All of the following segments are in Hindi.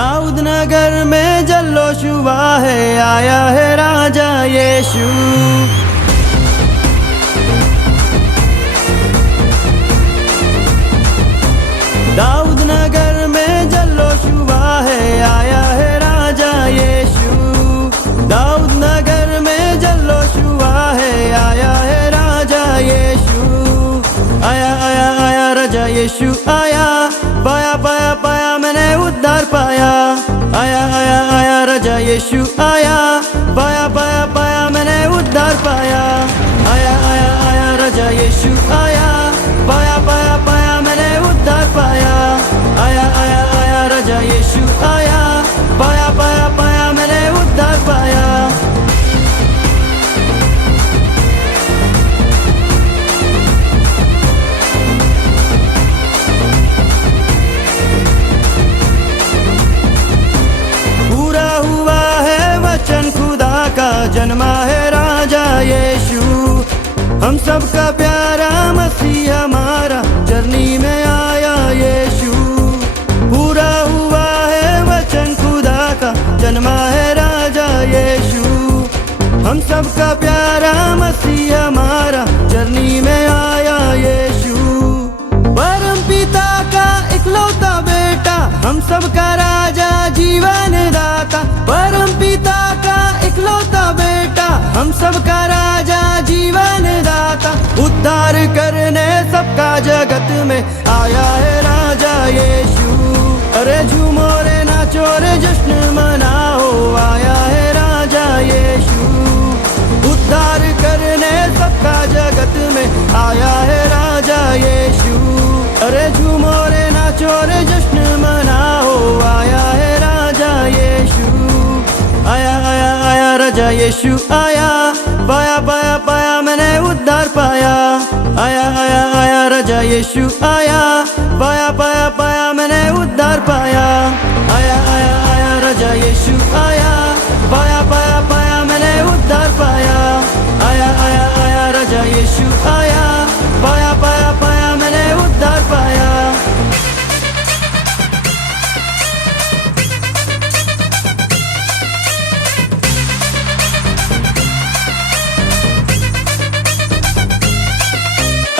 दाऊद नगर में जल्लोश हुआ है, आया है राजा यीशु। दाऊद नगर में जल्लोश हुआ है, आया है राजा यीशु। दाऊद नगर में जल्लोश हुआ है, आया है राजा यीशु। आया आया आया राजा यीशु आया, पाया पाया पाया मैंने उद्धार पाया। आया आया आया राजा यीशु आया, पाया पाया पाया मैंने उद्धार पाया। आया आया आया राजा यीशु आया, पाया पाया पाया मैंने उद्धार पाया। आया आया आया राजा यीशु आया, पाया पाया पाया मैंने उद्धार पाया। जन्मा है राजा यीशु, हम सबका प्यारा मसीह हमारा चरनी में आया यीशु। पूरा हुआ है वचन खुदा का, जन्मा है राजा यीशु। हम सबका प्यारा मसीह हमारा चरनी में आया यीशु। परम पिता का इकलौता बेटा, हम सबका राजा जीवन दाता। परम पिता का इकलौता बेटा, हम सबका राजा जीवन दाता। उद्धार करने सबका जगत में आया है राजा यीशु। अरे झूमो रे नाचो रे जश्न मनाओ, आया है राजा यीशु। उद्धार करने सबका जगत में आया है राजा यीशु। अरे झूमो रे नाचो रे जश्न मनाओ, आया है राजा यीशु। आया आया आया राजा यीशु आया, पाया पाया पाया मैंने उद्धार पाया। आया आया आया राजा यीशु आया, पाया पाया पाया मैंने उद्धार पाया। आया आया आया राजा यीशु आया, पाया पाया पाया मैंने उद्धार पाया। आया आया आया राजा यीशु आया, पाया पाया पाया मैंने उद्धार पाया।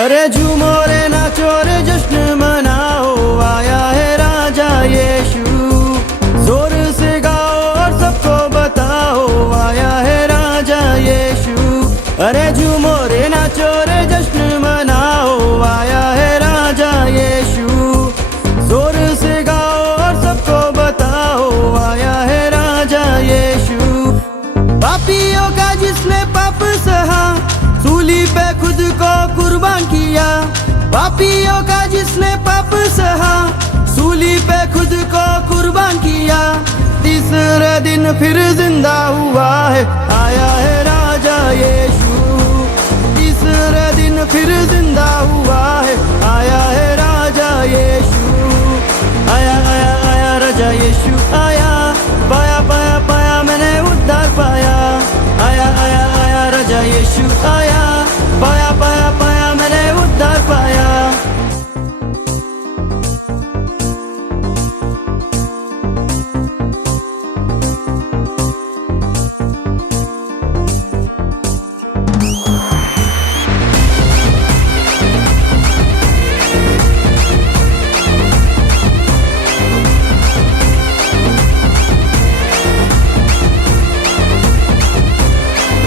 अरे झूमो रे नाचो रे जश्न मनाओ, आया है राजा यीशु। जोर से गाओ और सबको बताओ, आया है राजा यीशु। अरे झूमो रे नाचो रे जश्न मनाओ, आया है राजा यीशु। जोर से गाओ और सबको बताओ, आया है राजा यीशु। पापियों का जिसने पाप सहा, सूली पे खुद को कुर्बान किया। पापियों का जिसने पाप सहा, सूली पे खुद को कुर्बान किया। तीसरे दिन फिर जिंदा हुआ है, आया है राजा यीशु। तीसरे दिन फिर जिंदा हुआ है, आया है राजा यीशु। आया आया आया राजा यीशु आया, पाया पाया पाया मैंने उद्धार पाया। आया आया आया राजा यीशु आया, पाया पाया पाया मैंने उद्धार पाया।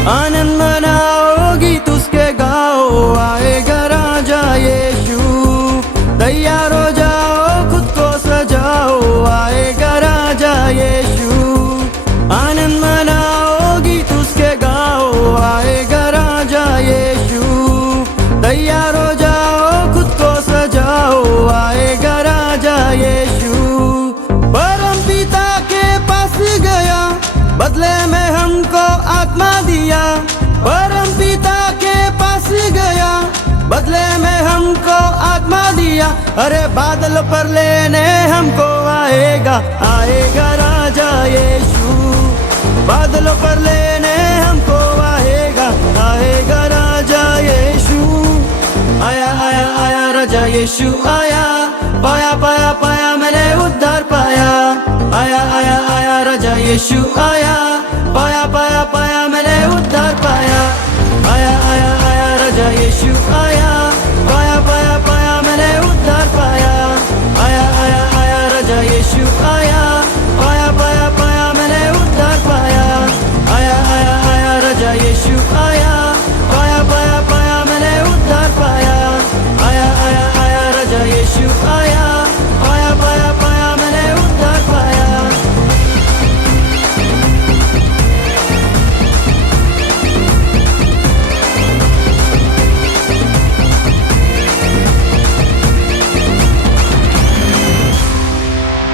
आनंद मनाओ, गीत उसके गाओ, आएगा राजा यीशु। तैयार हो जाओ, खुद को सजाओ, आएगा राजा यीशु। आनंद मनाओ, गीत उसके गाओ, आएगा राजा यीशु। तैयार हो जाओ, खुद को सजाओ, आएगा राजा यीशु। परम पिता के पास गया, बदले में हमको आत्मा दिया। परम पिता के पास गया, बदले में हमको आत्मा दिया। अरे बादल पर लेने हमको आएगा, आएगा राजा यीशु। बादलों पर लेने हमको आएगा, आएगा राजा यीशु। आया आया आया राजा यीशु आया, पाया पाया पाया मैंने उद्धार पाया। आया यीशु आया, पाया पाया पाया मैंने उद्धार पाया, आया आया आया राजा यीशु आया।